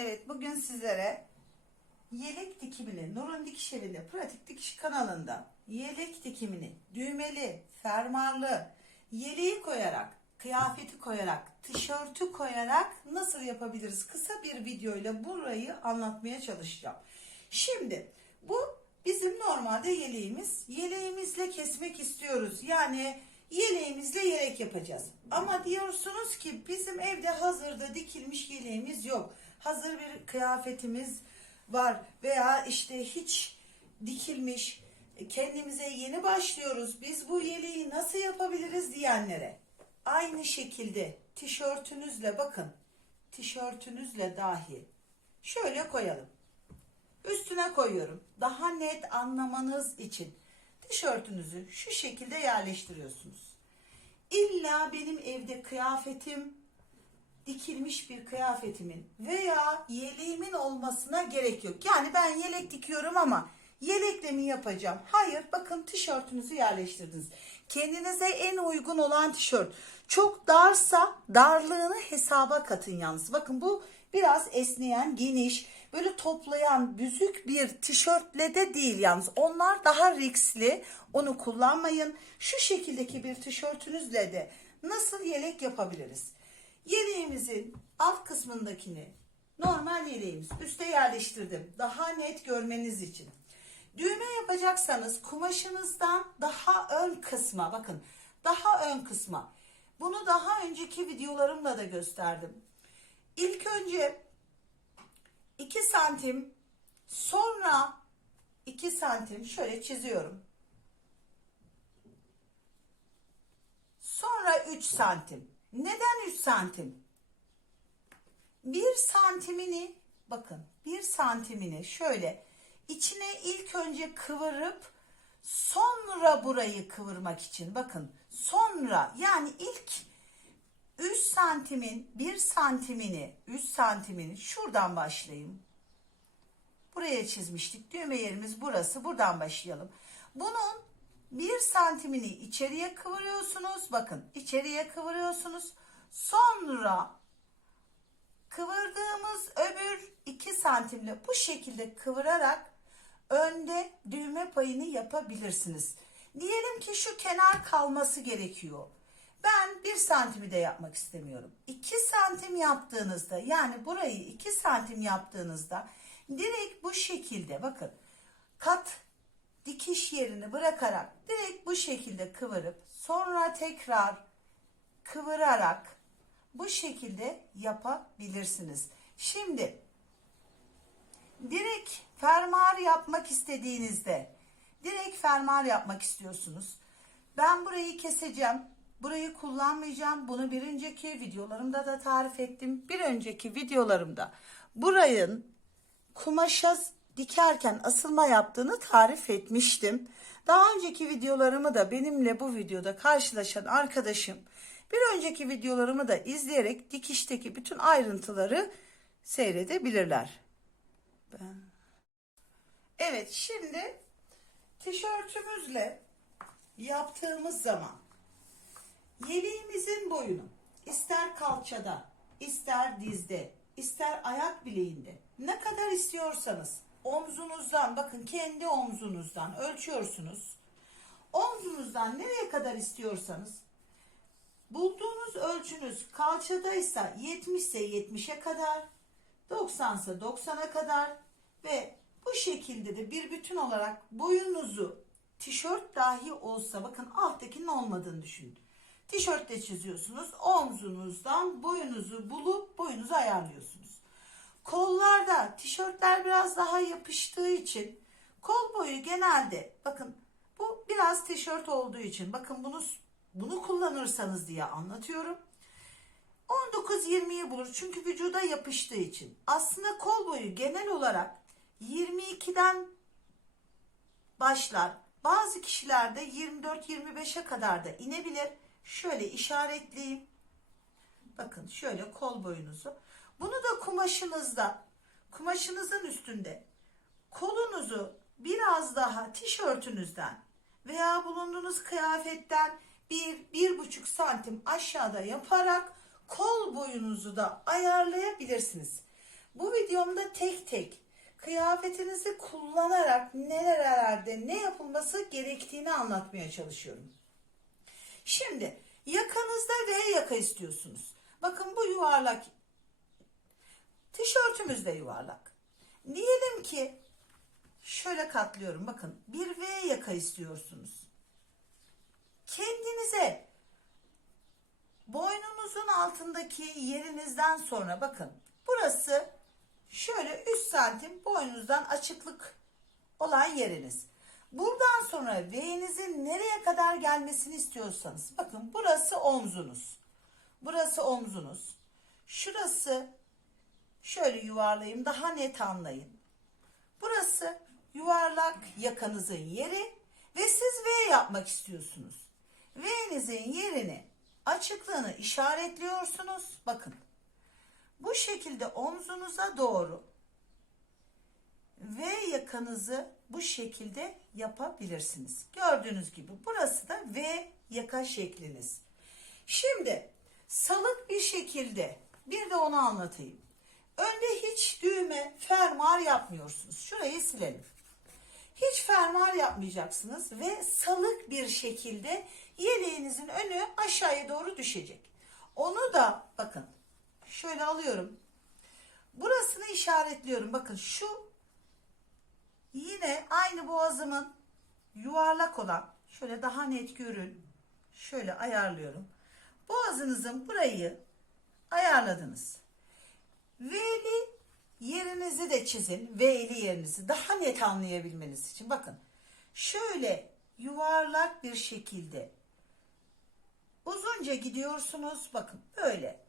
Evet bugün sizlere yelek dikimini Nur'un Dikiş Evi'nde pratik dikiş kanalında yelek dikimini düğmeli, fermuarlı, yeleği koyarak, kıyafeti koyarak, tişörtü koyarak nasıl yapabiliriz? Kısa bir videoyla burayı anlatmaya çalışacağım. Şimdi bu bizim normalde yeleğimiz. Yeleğimizle kesmek istiyoruz. Yani yeleğimizle yelek yapacağız. Ama diyorsunuz ki bizim evde hazırda dikilmiş yeleğimiz yok. Hazır bir kıyafetimiz var veya işte hiç dikilmiş kendimize yeni başlıyoruz. Biz bu yeleği nasıl yapabiliriz diyenlere aynı şekilde tişörtünüzle bakın tişörtünüzle dahi şöyle koyalım. Üstüne koyuyorum. Daha net anlamanız için tişörtünüzü şu şekilde yerleştiriyorsunuz. İlla benim evde kıyafetim dikilmiş bir kıyafetimin veya yeleğimin olmasına gerek yok. Yani ben yelek dikiyorum ama yelekle mi yapacağım? Hayır bakın tişörtünüzü yerleştirdiniz. Kendinize en uygun olan tişört. Çok darsa darlığını hesaba katın yalnız. Bakın bu biraz esneyen, geniş, böyle toplayan, büzük bir tişörtle de değil yalnız. Onlar daha riskli. Onu kullanmayın. Şu şekildeki bir tişörtünüzle de nasıl yelek yapabiliriz? Yeleğimizin alt kısmındakini normal yeleğimiz üste yerleştirdim. Daha net görmeniz için. Düğme yapacaksanız kumaşınızdan daha ön kısma bakın daha ön kısma. Bunu daha önceki videolarımla da gösterdim. İlk önce 2 santim sonra 2 santim şöyle çiziyorum. Sonra 3 santim. Neden 3 santim? 1 santimini bakın 1 santimini şöyle içine ilk önce kıvırıp sonra burayı kıvırmak için bakın sonra yani ilk 3 santimin 1 santimini 3 santimini şuradan başlayayım. Buraya çizmiştik. Düğme yerimiz burası. Buradan başlayalım. Bunun 1 santimini içeriye kıvırıyorsunuz. Bakın içeriye kıvırıyorsunuz. Sonra kıvırdığımız öbür 2 santimle bu şekilde kıvırarak önde düğme payını yapabilirsiniz. Diyelim ki şu kenar kalması gerekiyor. Ben 1 santimi de yapmak istemiyorum. 2 santim yaptığınızda yani burayı 2 santim yaptığınızda direkt bu şekilde bakın kat dikiş yerini bırakarak direkt bu şekilde kıvırıp sonra tekrar kıvırarak bu şekilde yapabilirsiniz. Şimdi direkt fermuar yapmak istediğinizde direkt fermuar yapmak istiyorsunuz. Ben burayı keseceğim. Burayı kullanmayacağım. Bunu bir önceki videolarımda da tarif ettim. Bir önceki videolarımda burayın kumaşa dikerken asılma yaptığını tarif etmiştim. Daha önceki videolarımı da benimle bu videoda karşılaşan arkadaşım bir önceki videolarımı da izleyerek dikişteki bütün ayrıntıları seyredebilirler. Evet şimdi tişörtümüzle yaptığımız zaman yeleğimizin boyunu ister kalçada, ister dizde, ister ayak bileğinde ne kadar istiyorsanız omzunuzdan bakın kendi omzunuzdan ölçüyorsunuz. Omzunuzdan nereye kadar istiyorsanız bulduğunuz ölçünüz kalçadaysa 70 ise 70'e kadar 90 ise 90'a kadar ve bu şekilde de bir bütün olarak boyunuzu tişört dahi olsa bakın alttakinin olmadığını düşünün. Tişörtle çiziyorsunuz. Omzunuzdan boyunuzu bulup boyunuzu ayarlıyorsunuz. Kollarda tişörtler biraz daha yapıştığı için kol boyu genelde bakın bu biraz tişört olduğu için bakın bunu bunu kullanırsanız diye anlatıyorum. 19-20'yi bulur çünkü vücuda yapıştığı için. Aslında kol boyu genel olarak 22'den başlar. Bazı kişilerde 24-25'e kadar da inebilir. Şöyle işaretleyeyim. Bakın şöyle kol boyunuzu. Bunu da kumaşınızda, kumaşınızın üstünde kolunuzu biraz daha tişörtünüzden veya bulunduğunuz kıyafetten bir, bir buçuk santim aşağıda yaparak kol boyunuzu da ayarlayabilirsiniz. Bu videomda tek tek kıyafetinizi kullanarak nerelerde ne yapılması gerektiğini anlatmaya çalışıyorum. Şimdi yakanızda V yaka istiyorsunuz. Bakın bu yuvarlak tişörtümüz de yuvarlak. Diyelim ki şöyle katlıyorum. Bakın bir V yaka istiyorsunuz. Kendinize boynunuzun altındaki yerinizden sonra bakın burası şöyle 3 santim boynunuzdan açıklık olan yeriniz. Buradan sonra V'nizin nereye kadar gelmesini istiyorsanız bakın burası omzunuz. Burası omzunuz. Şurası şöyle yuvarlayayım daha net anlayın. Burası yuvarlak yakanızın yeri ve siz V yapmak istiyorsunuz. V'nizin yerini açıklığını işaretliyorsunuz. Bakın. Bu şekilde omzunuza doğru V yakanızı bu şekilde yapabilirsiniz. Gördüğünüz gibi burası da V yaka şekliniz. Şimdi salık bir şekilde bir de onu anlatayım. Önde hiç düğme, fermuar yapmıyorsunuz. Şurayı silelim. Hiç fermuar yapmayacaksınız ve salık bir şekilde yeleğinizin önü aşağıya doğru düşecek. Onu da bakın şöyle alıyorum. Burasını işaretliyorum. Bakın şu yine aynı boğazımın yuvarlak olan şöyle daha net görün. Şöyle ayarlıyorum. Boğazınızın burayı ayarladınız. V'li yerinizi de çizin. V'li yerinizi daha net anlayabilmeniz için. Bakın şöyle yuvarlak bir şekilde uzunca gidiyorsunuz. Bakın böyle.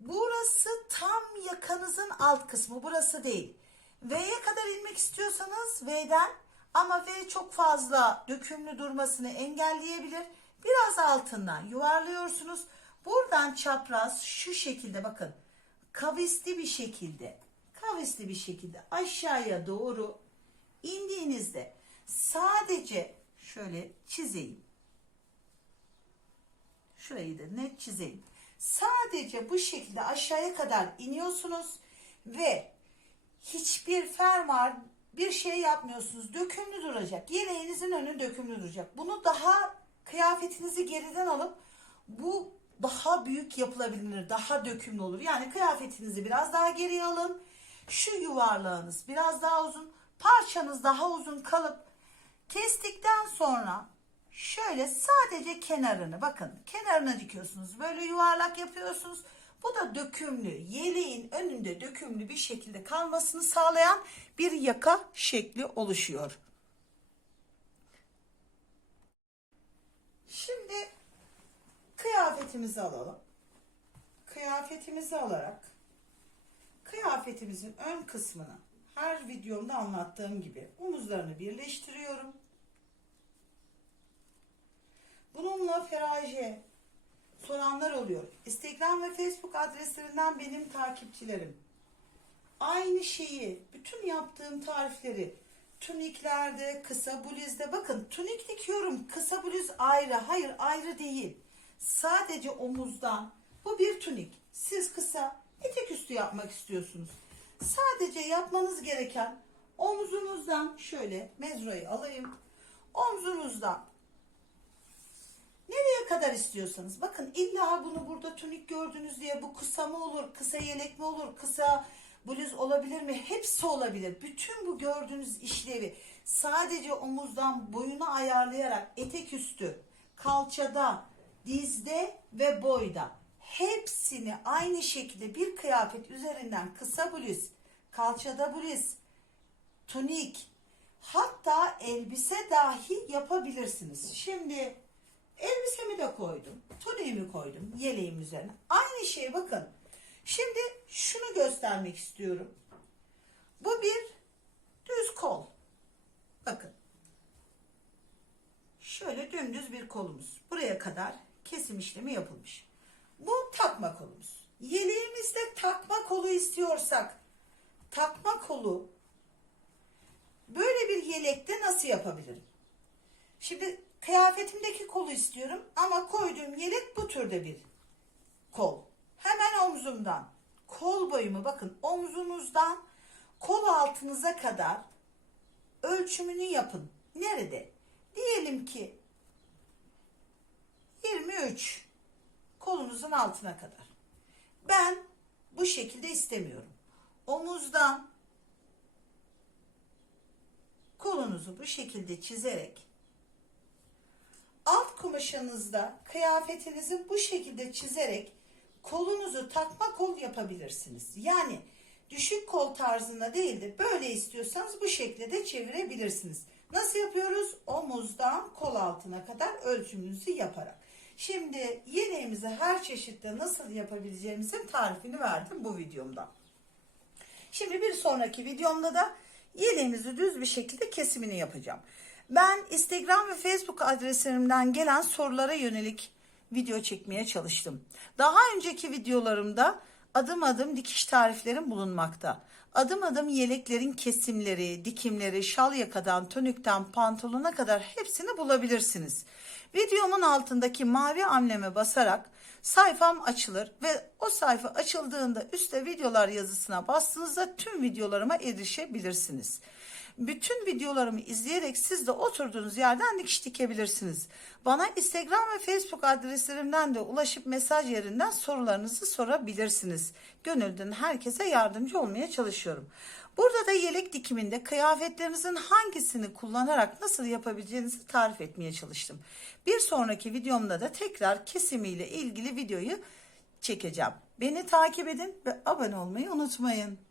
Burası tam yakanızın alt kısmı. Burası değil. V'ye kadar inmek istiyorsanız V'den ama V çok fazla dökümlü durmasını engelleyebilir. Biraz altından yuvarlıyorsunuz. Buradan çapraz şu şekilde bakın kavisli bir şekilde kavisli bir şekilde aşağıya doğru indiğinizde sadece şöyle çizeyim. Şurayı da net çizeyim. Sadece bu şekilde aşağıya kadar iniyorsunuz ve hiçbir fermuar bir şey yapmıyorsunuz. Dökümlü duracak. Yeleğinizin önü dökümlü duracak. Bunu daha kıyafetinizi geriden alıp bu daha büyük yapılabilir, daha dökümlü olur. Yani kıyafetinizi biraz daha geriye alın. Şu yuvarlağınız biraz daha uzun, parçanız daha uzun kalıp kestikten sonra şöyle sadece kenarını bakın kenarına dikiyorsunuz. Böyle yuvarlak yapıyorsunuz. Bu da dökümlü, yeleğin önünde dökümlü bir şekilde kalmasını sağlayan bir yaka şekli oluşuyor. Şimdi kıyafetimizi alalım. Kıyafetimizi alarak kıyafetimizin ön kısmını her videomda anlattığım gibi omuzlarını birleştiriyorum. Bununla feraje soranlar oluyor. Instagram ve Facebook adreslerinden benim takipçilerim. Aynı şeyi, bütün yaptığım tarifleri tuniklerde, kısa bluzda bakın tunik dikiyorum. Kısa bluz ayrı. Hayır ayrı değil. Sadece omuzdan. Bu bir tunik. Siz kısa etek üstü yapmak istiyorsunuz. Sadece yapmanız gereken omzunuzdan şöyle mezroyu alayım. Omzunuzdan nereye kadar istiyorsanız. Bakın illa bunu burada tunik gördünüz diye bu kısa mı olur, kısa yelek mi olur, kısa bluz olabilir mi? Hepsi olabilir. Bütün bu gördüğünüz işlevi sadece omuzdan boyunu ayarlayarak etek üstü, kalçada, dizde ve boyda hepsini aynı şekilde bir kıyafet üzerinden kısa bluz, kalçada bluz, tunik, hatta elbise dahi yapabilirsiniz. Şimdi elbisemi de koydum, tuniğimi koydum yeleğim üzerine. Aynı şey bakın. Şimdi şunu göstermek istiyorum. Bu bir düz kol. Bakın. Şöyle dümdüz bir kolumuz. Buraya kadar kesim işlemi yapılmış. Bu takma kolumuz. Yeleğimizde takma kolu istiyorsak takma kolu böyle bir yelekte nasıl yapabilirim? Şimdi kıyafetimdeki kolu istiyorum ama koyduğum yelek bu türde bir kol. Hemen omzumdan kol boyumu bakın omzunuzdan kol altınıza kadar ölçümünü yapın. Nerede? Diyelim ki 23 kolunuzun altına kadar. Ben bu şekilde istemiyorum. Omuzdan kolunuzu bu şekilde çizerek alt kumaşınızda kıyafetinizi bu şekilde çizerek kolunuzu takma kol yapabilirsiniz. Yani düşük kol tarzında değil de böyle istiyorsanız bu şekilde de çevirebilirsiniz. Nasıl yapıyoruz? Omuzdan kol altına kadar ölçümünüzü yaparak. Şimdi yeleğimizi her çeşitte nasıl yapabileceğimizin tarifini verdim bu videomda. Şimdi bir sonraki videomda da yeleğimizi düz bir şekilde kesimini yapacağım. Ben Instagram ve Facebook adreslerimden gelen sorulara yönelik video çekmeye çalıştım. Daha önceki videolarımda adım adım dikiş tariflerim bulunmakta. Adım adım yeleklerin kesimleri, dikimleri, şal yakadan, tönükten, pantolona kadar hepsini bulabilirsiniz. Videomun altındaki mavi ambleme basarak sayfam açılır ve o sayfa açıldığında üstte videolar yazısına bastığınızda tüm videolarıma erişebilirsiniz. Bütün videolarımı izleyerek siz de oturduğunuz yerden dikiş dikebilirsiniz. Bana Instagram ve Facebook adreslerimden de ulaşıp mesaj yerinden sorularınızı sorabilirsiniz. Gönülden herkese yardımcı olmaya çalışıyorum. Burada da yelek dikiminde kıyafetlerinizin hangisini kullanarak nasıl yapabileceğinizi tarif etmeye çalıştım. Bir sonraki videomda da tekrar kesimiyle ilgili videoyu çekeceğim. Beni takip edin ve abone olmayı unutmayın.